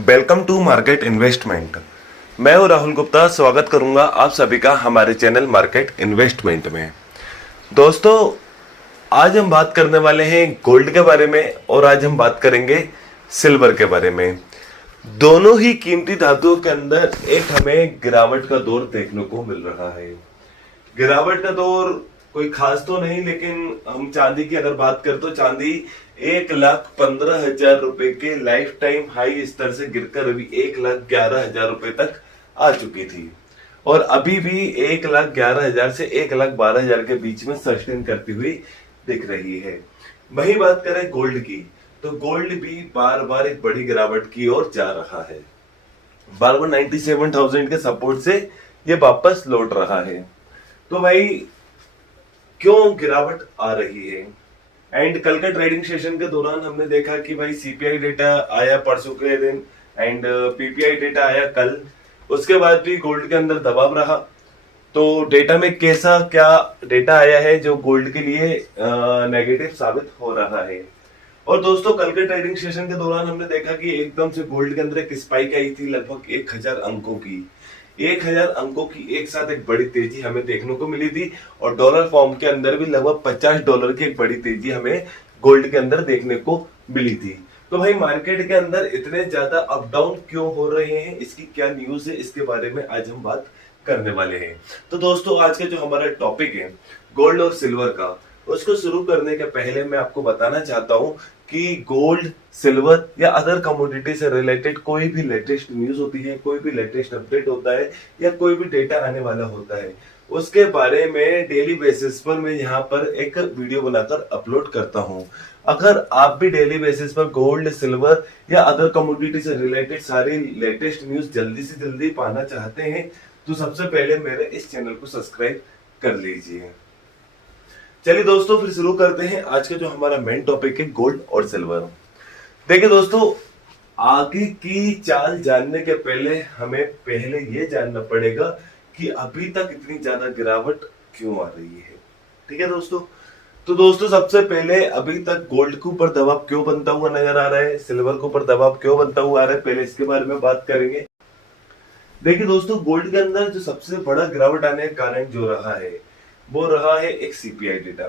Welcome to market investment. मैं हूं राहुल गुप्ता। स्वागत करूंगा आप सभी का हमारे चैनल मार्केट इन्वेस्टमेंट में। दोस्तों, आज हम बात करने वाले हैं गोल्ड के बारे में और आज हम बात करेंगे सिल्वर के बारे में। दोनों ही कीमती धातुओं के अंदर एक हमें गिरावट का दौर देखने को मिल रहा है। गिरावट का दौर कोई खास तो नहीं, लेकिन हम चांदी की अगर बात करें तो चांदी 1,15,000 रुपए के लाइफ टाइम हाई स्तर से गिरकर अभी 1,11,000 रुपए तक आ चुकी थी और अभी भी 1,11,000 से 1,12,000 के बीच में सस्टेन करती हुई दिख रही है। वही बात करें गोल्ड की, तो गोल्ड भी बार बार एक बड़ी गिरावट की ओर जा रहा है। बार बार 97,000 के सपोर्ट से ये वापस लौट रहा है। तो भाई क्यों गिरावट आ रही है? एंड कल के ट्रेडिंग सेशन के दौरान हमने देखा कि भाई सीपीआई डेटा आया परसों के दिन एंड पीपीआई डेटा आया कल। उसके बाद भी गोल्ड के अंदर दबाव रहा। तो डेटा में कैसा क्या डेटा आया है जो गोल्ड के लिए नेगेटिव साबित हो रहा है। और दोस्तों, कल के ट्रेडिंग सेशन के दौरान हमने देखा कि एकदम से गोल्ड के अंदर एक स्पाइक आई थी लगभग 1,000 अंकों की। 1,000 अंकों की एक साथ एक बड़ी तेजी हमें देखने को मिली थी और डॉलर फॉर्म के अंदर भी लगभग $50 की एक बड़ी तेजी हमें गोल्ड के अंदर देखने को मिली थी। तो भाई मार्केट के अंदर इतने ज्यादा अप डाउन क्यों हो रहे हैं, इसकी क्या न्यूज है, इसके बारे में आज हम बात करने वाले हैं। तो दोस्तों, आज का जो हमारा टॉपिक है गोल्ड और सिल्वर का, उसको शुरू करने के पहले मैं आपको बताना चाहता हूं कि गोल्ड, सिल्वर या अदर कमोडिटी से रिलेटेड कोई भी लेटेस्ट न्यूज होती है, कोई भी लेटेस्ट अपडेट होता है या कोई भी डेटा आने वाला होता है, उसके बारे में डेली बेसिस पर मैं यहाँ पर एक वीडियो बनाकर अपलोड करता हूँ। अगर आप भी डेली बेसिस पर गोल्ड, सिल्वर या अदर कमोडिटी से रिलेटेड सारी लेटेस्ट न्यूज जल्दी से जल्दी पाना चाहते हैं तो सबसे पहले मेरे इस चैनल को सब्सक्राइब कर लीजिए। चलिए दोस्तों, फिर शुरू करते हैं आज का जो हमारा मेन टॉपिक है गोल्ड और सिल्वर। देखिए दोस्तों, आगे की चाल जानने के पहले हमें पहले ये जानना पड़ेगा कि अभी तक इतनी ज्यादा गिरावट क्यों आ रही है। ठीक है दोस्तों, तो दोस्तों सबसे पहले अभी तक गोल्ड के ऊपर दबाव क्यों बनता हुआ नजर आ रहा है, सिल्वर के ऊपर दबाव क्यों बनता हुआ आ रहा है, पहले इसके बारे में बात करेंगे। देखिए दोस्तों, गोल्ड के अंदर जो सबसे बड़ा गिरावट आने का कारण जो रहा है वो रहा है एक सीपीआई डेटा।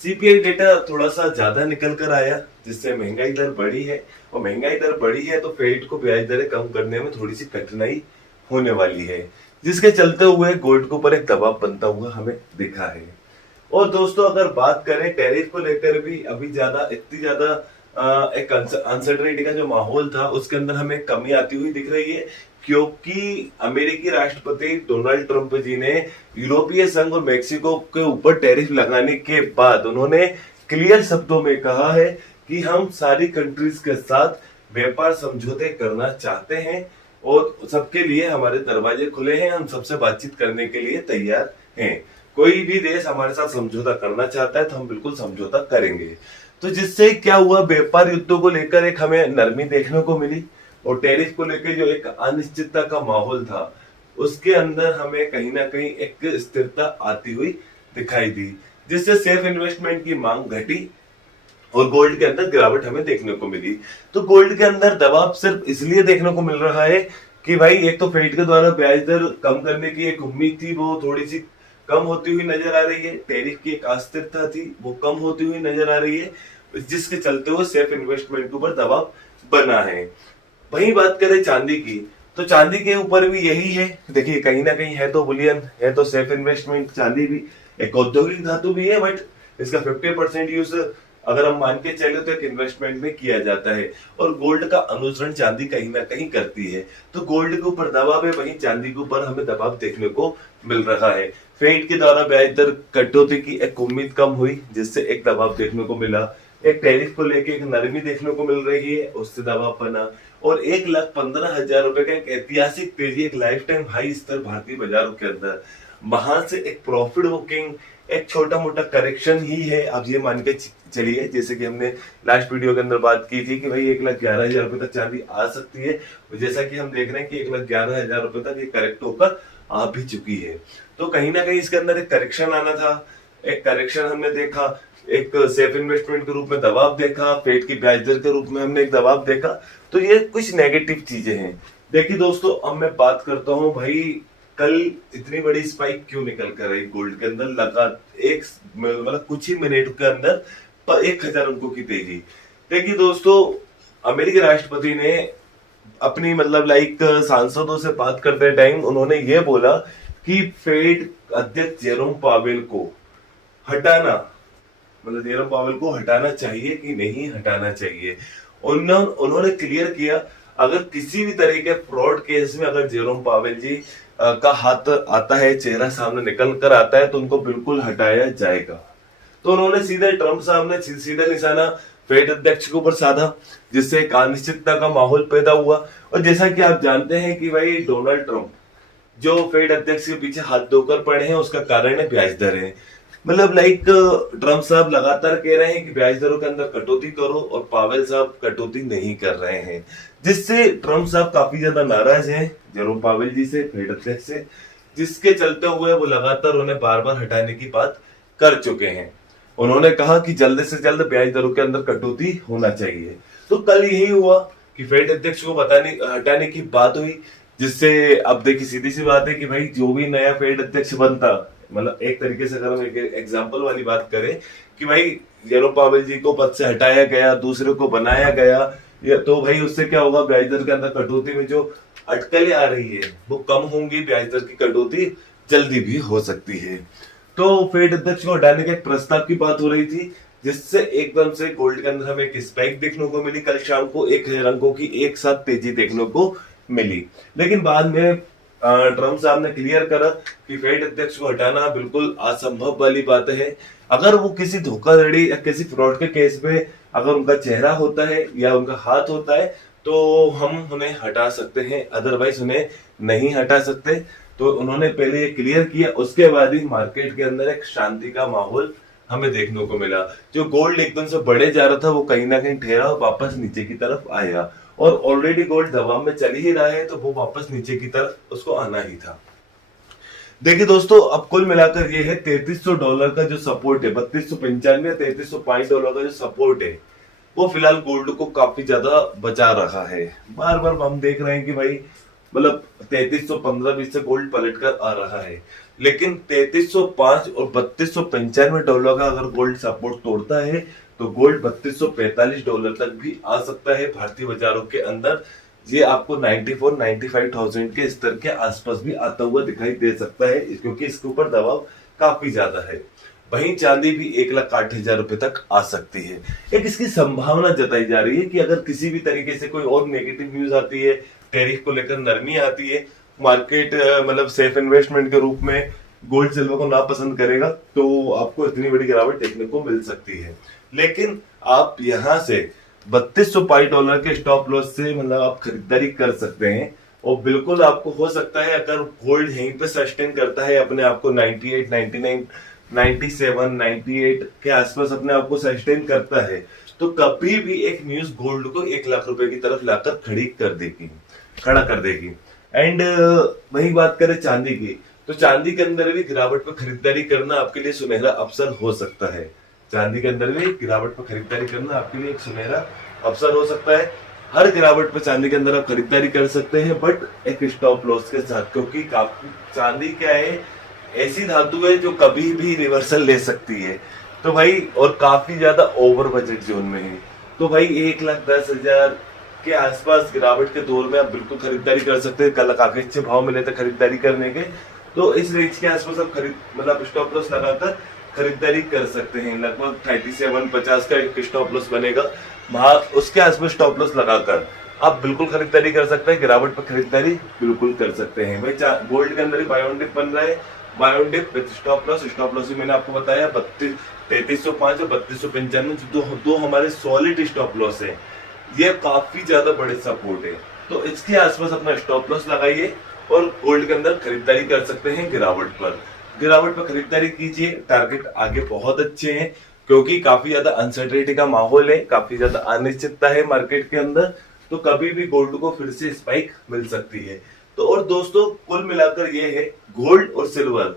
सीपीआई डेटा थोड़ा सा ज्यादा निकल कर आया जिससे महंगाई दर बढ़ी है और महंगाई दर बढ़ी है तो फेड को ब्याज दरें कम करने में थोड़ी सी कठिनाई होने वाली है, जिसके चलते हुए गोल्ड के ऊपर एक दबाव बनता हुआ हमें दिखा है। और दोस्तों, अगर बात करें टैरिफ को लेकर भी अभी इतनी ज्यादा एक अनसर्टेनिटी का जो माहौल था उसके अंदर हमें कमी आती हुई दिख रही है, क्योंकि अमेरिकी राष्ट्रपति डोनाल्ड ट्रंप जी ने यूरोपीय संघ और मेक्सिको के ऊपर टैरिफ लगाने के बाद उन्होंने क्लियर शब्दों में कहा है कि हम सारी कंट्रीज के साथ व्यापार समझौते करना चाहते हैं और सबके लिए हमारे दरवाजे खुले हैं, हम सबसे बातचीत करने के लिए तैयार हैं। कोई भी देश हमारे साथ समझौता करना चाहता है तो हम बिल्कुल समझौता करेंगे। तो जिससे क्या हुआ, व्यापार युद्धों को लेकर एक हमें नरमी देखने को मिली और टैरिफ को लेकर जो एक अनिश्चितता का माहौल था उसके अंदर हमें कहीं ना कहीं एक स्थिरता आती हुई दिखाई दी, जिससे सेफ इन्वेस्टमेंट की मांग घटी और गोल्ड के अंदर गिरावट हमें देखने को मिली। तो गोल्ड के अंदर दबाव सिर्फ इसलिए देखने को मिल रहा है कि भाई एक तो फेड के द्वारा ब्याज दर कम करने की एक उम्मीद थी, वो थोड़ी सी कम होती हुई नजर आ रही है। टैरिफ की एक अस्थिरता थी, वो कम होती हुई नजर आ रही है, जिसके चलते हुए सेफ इन्वेस्टमेंट के ऊपर दबाव बना है। वही बात करें चांदी की, तो चांदी के ऊपर भी यही है। देखिए, कहीं ना कहीं है तो बुलियन, है तो सेफ इन्वेस्टमेंट। चांदी भी एक औद्योगिक धातु भी है, बट इसका 50% यूज अगर हम मान के चले तो एक इन्वेस्टमेंट में किया जाता है और गोल्ड का अनुसरण चांदी कहीं ना कहीं करती है। तो गोल्ड के ऊपर दबाव है, वहीं चांदी के ऊपर हमें दबाव देखने को मिल रहा है। फेड के द्वारा ब्याज दर कटौती की एक उम्मीद कम हुई जिससे एक दबाव देखने को मिला। एक टैरिफ को लेके एक नरमी देखने को मिल रही है, उससे दबाव बना और 1,15,000 रुपए का एक ऐतिहासिक तेजी, एक लाइफ टाइम हाई स्तर भारतीय बाजारों के अंदर। वहां से एक प्रॉफिट बुकिंग, एक छोटा मोटा करेक्शन ही है। अब ये मान के चलिए, जैसे कि हमने लास्ट वीडियो के अंदर बात की थी कि भाई 1,11,000 रुपए तक चांदी आ सकती है, जैसा कि हम देख रहे हैं कि 1,11,000 रुपए तक ये करेक्ट होकर आ भी चुकी है। तो कहीं ना कहीं इसके अंदर एक करेक्शन आना था, एक करेक्शन हमने देखा। एक सेफ इन्वेस्टमेंट के रूप में दबाव देखा, फेड की ब्याज दर के रूप में हमने एक दबाव देखा, तो ये कुछ नेगेटिव चीजें हैं। देखिए दोस्तों, अब मैं बात करता हूँ भाई, कल इतनी बड़ी स्पाइक क्यों निकल कर रही गोल्ड के अंदर, लगा एक मतलब कुछ ही मिनट के अंदर 1000 अंकों की तेजी। देखिए दोस्तों, अमेरिकी राष्ट्रपति ने अपनी मतलब सांसदों से बात करते टाइम उन्होंने ये बोला कि फेड अध्यक्ष जेरोम पावेल को हटाना, मतलब जेरोम पावेल को हटाना चाहिए कि नहीं हटाना चाहिए। उन्होंने क्लियर किया, अगर किसी भी तरह के फ्रॉड केस में अगर जेरोम पावेल जी का हाथ आता है, चेहरा सामने निकल कर आता है, तो उनको बिल्कुल हटाया जाएगा। तो उन्होंने सीधे ट्रंप साहब ने सीधा निशाना फेड अध्यक्ष के ऊपर साधा, जिससे एक अनिश्चितता का माहौल पैदा हुआ। और जैसा कि आप जानते हैं कि भाई डोनाल्ड ट्रंप जो फेड अध्यक्ष के पीछे हाथ धोकर पड़े हैं, उसका कारण है ब्याज दरें। मतलब ट्रंप साहब लगातार कह रहे हैं कि ब्याज दरों के अंदर कटौती करो, और पावेल साहब कटौती नहीं कर रहे हैं, जिससे ट्रंप साहब काफी ज्यादा नाराज हैं जेरोम पावेल जी से, फेड अध्यक्ष से, जिसके चलते हुए वो लगातार उन्हें बार बार हटाने की बात कर चुके हैं। उन्होंने कहा कि जल्द से जल्द ब्याज दरों के अंदर कटौती होना चाहिए। तो कल यही हुआ कि फेड अध्यक्ष को हटाने की बात हुई, जिससे अब देखिए सीधी सी बात है कि भाई जो भी नया फेड अध्यक्ष बनता, मतलब एक तरीके से अगर हम एक एग्जाम्पल वाली बात करें कि भाई जेरोम पावेल जी को पद से हटाया गया, दूसरे को बनाया गया, तो भाई उससे क्या होगा, ब्याज दर के अंदर कटौती में जो अटकलें आ रही है वो कम होंगी, ब्याज दर की कटौती जल्दी भी हो सकती है। तो फेड अध्यक्ष को हटाने के एक प्रस्ताव की बात हो रही थी, जिससे एकदम से गोल्ड के अंदर हमें एक स्पाइक देखने को मिली। कल शाम को 1000 अंकों की एक साथ तेजी देखने को मिली, लेकिन बाद में ट्रंप साहब ने क्लियर करा कि फेड अध्यक्ष को हटाना बिल्कुल असंभव वाली बात है। अगर वो किसी धोखाधड़ी या किसी फ्रॉड के केस में अगर उनका चेहरा होता है या उनका हाथ होता है, तो हम उन्हें हटा सकते हैं, अदरवाइज उन्हें नहीं हटा सकते। तो उन्होंने पहले ये क्लियर किया, उसके बाद ही मार्केट के अंदर एक शांति का माहौल हमें देखने को मिला। जो गोल्ड एकदम से बढ़े जा रहा था वो कहीं ना कहीं ठहरा और वापस नीचे की तरफ आया, और ऑलरेडी गोल्ड दबाव में चल ही रहा है, तो वो वापस नीचे की तरफ उसको आना ही था। देखिए दोस्तों, अब कुल मिलाकर ये है $3300 का जो सपोर्ट है, 3295 या $3305 का जो सपोर्ट है, वो फिलहाल गोल्ड को काफी ज्यादा बचा रहा है। बार बार हम देख रहे हैं कि भाई मतलब 3315 से गोल्ड पलट कर आ रहा है, लेकिन 3305 और $3295 का अगर गोल्ड सपोर्ट तोड़ता है, तो गोल्ड $3245 तक भी आ सकता है भारतीय बाजारों के अंदर। ये आपको 94-95,000 के स्तर के आसपास भी आता हुआ दिखाई दे सकता है, क्योंकि इसके ऊपर दबाव काफी ज्यादा है। वहीं चांदी भी 1,08,000 रुपए तक आ सकती है। एक इसकी संभावना जताई जा रही है कि अगर किसी भी तरीके से कोई और नेगेटिव न्यूज आती है, टैरिफ को लेकर नरमी आती है, मार्केट मतलब सेफ इन्वेस्टमेंट के रूप में गोल्ड सिल्वर को ना पसंद करेगा, तो आपको इतनी बड़ी गिरावट देखने को मिल सकती है। लेकिन आप यहाँ से $3205 के स्टॉप लॉस से मतलब आप खरीदारी कर सकते हैं, और बिल्कुल आपको हो सकता है अगर गोल्ड यहीं पे सस्टेन करता है अपने आप को 98, 99, 97, 98 के आसपास अपने आप को सस्टेन करता है, तो कभी भी एक न्यूज गोल्ड को 1,00,000 रुपए की तरफ लाकर खड़ा कर देगी। एंड वही बात करें चांदी की, तो चांदी के अंदर भी गिरावट पर खरीदारी करना आपके लिए सुनहरा अवसर हो सकता है। चांदी के अंदर भी गिरावट पर खरीदारी करना आपके लिए एक सुनहरा अवसर हो सकता है। हर गिरावट पर चांदी के अंदर आप खरीदारी कर सकते हैं, बट एक स्टॉप लॉस के साथ, क्योंकि चांदी क्या है, ऐसी धातु है जो कभी भी रिवर्सल ले सकती है। तो भाई, और काफी ज्यादा ओवर बजट जोन में है, तो भाई 1,10,000 के आसपास गिरावट के दौर में आप बिल्कुल खरीदारी कर सकते हैं। कल काफी अच्छे भाव मिले थे खरीदारी करने के, तो इस रेंज के आसपास आप मतलब स्टॉप लॉस लगाकर खरीदारी कर सकते हैं। लगभग 3750 का एक स्टॉप लॉस बनेगा, उसके आसपास स्टॉप लॉस लगाकर आप बिल्कुल खरीदारी कर सकते हैं, गिरावट पर खरीदारी बिल्कुल कर सकते हैं। भाई गोल्ड के अंदर ही बाय ऑन डिप बन रहा है, buy on dip with stop loss भी मैंने आपको बताया 3305 और 3295 दो हमारे सॉलिड स्टॉप लॉस है। ये काफी ज्यादा बड़े सपोर्ट है, तो इसके आसपास अपना स्टॉप लॉस लगाइए और गोल्ड के अंदर खरीदारी कर सकते हैं। गिरावट पर खरीदारी कीजिए। टारगेट आगे बहुत अच्छे हैं, क्योंकि काफी ज्यादा अनसर्टेनिटी का माहौल है, काफी ज्यादा अनिश्चितता है मार्केट के अंदर, तो कभी भी गोल्ड को फिर से स्पाइक मिल सकती है। तो और दोस्तों, कुल मिलाकर ये है गोल्ड और सिल्वर,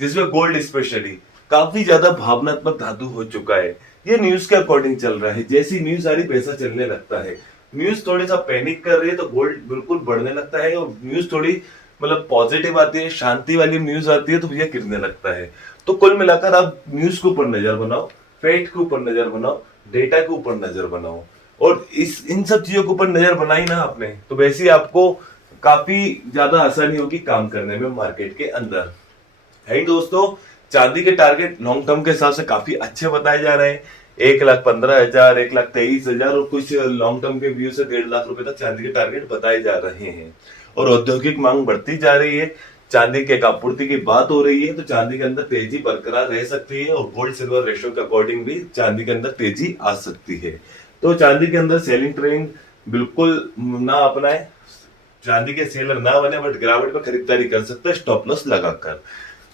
जिसमें गोल्ड स्पेशली काफी ज्यादा भावनात्मक धातु हो चुका है। ये न्यूज के अकॉर्डिंग चल रहा है, जैसी न्यूज आ रही पैसा चलने लगता है। न्यूज थोड़ी सा पैनिक कर रही है तो गोल्ड बिल्कुल बढ़ने लगता है, और न्यूज थोड़ी मतलब पॉजिटिव आती है, शांति वाली न्यूज आती है तो भैया गिरने लगता है। तो कुल मिलाकर आप न्यूज के ऊपर नजर बनाओ, फैक्ट के ऊपर नजर बनाओ, डेटा के ऊपर नजर बनाओ, और इन सब चीजों के ऊपर नजर बनाई ना आपने तो वैसे ही आपको काफी ज्यादा आसानी होगी काम करने में मार्केट के अंदर। है दोस्तों, चांदी के टारगेट लॉन्ग टर्म के हिसाब से काफी अच्छे बताए जा रहे हैं। 1,15,000, 1,23,000 और कुछ लॉन्ग टर्म के व्यू से 1.5 लाख रुपए तक चांदी के टारगेट बताए जा रहे हैं। और औद्योगिक मांग बढ़ती जा रही है, चांदी के आपूर्ति की बात हो रही है, तो चांदी के अंदर तेजी बरकरार रह सकती है, और गोल्ड सिल्वर रेशियो के अकॉर्डिंग भी चांदी के अंदर तेजी आ सकती है। तो चांदी के अंदर सेलिंग ट्रेंड बिल्कुल ना अपनाए, चांदी के सेलर ना बने, बट गिरावट पर खरीदारी कर सकते हैं स्टॉप लॉस लगाकर।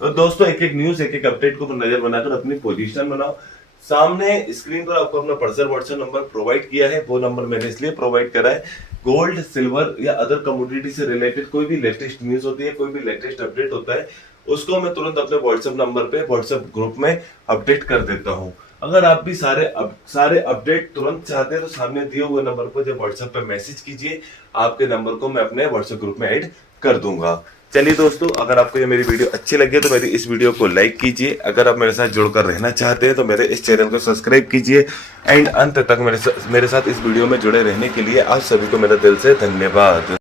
तो दोस्तों, एक एक न्यूज, एक एक अपडेट को नजर बनाकर अपनी पोजीशन बनाओ। सामने स्क्रीन पर आपको अपना पर्सनल व्हाट्सएप नंबर प्रोवाइड किया है, वो नंबर मैंने इसलिए प्रोवाइड करा है, गोल्ड सिल्वर या अदर कमोडिटी से रिलेटेड कोई भी लेटेस्ट न्यूज होती है, कोई भी लेटेस्ट अपडेट होता है, उसको मैं तुरंत अपने व्हाट्सएप नंबर पे व्हाट्सएप ग्रुप में अपडेट कर देता हूँ। अगर आप भी सारे अपडेट तुरंत चाहते हैं तो सामने दिए हुए नंबर पर जब व्हाट्सएप पे मैसेज कीजिए, आपके नंबर को मैं अपने व्हाट्सएप ग्रुप में ऐड कर दूंगा। चलिए दोस्तों, अगर आपको ये मेरी वीडियो अच्छी लगी तो मेरी इस वीडियो को लाइक कीजिए। अगर आप मेरे साथ जुड़कर रहना चाहते हैं तो मेरे इस चैनल को सब्सक्राइब कीजिए, एंड अंत तक मेरे साथ इस वीडियो में जुड़े रहने के लिए आप सभी को मेरा दिल से धन्यवाद।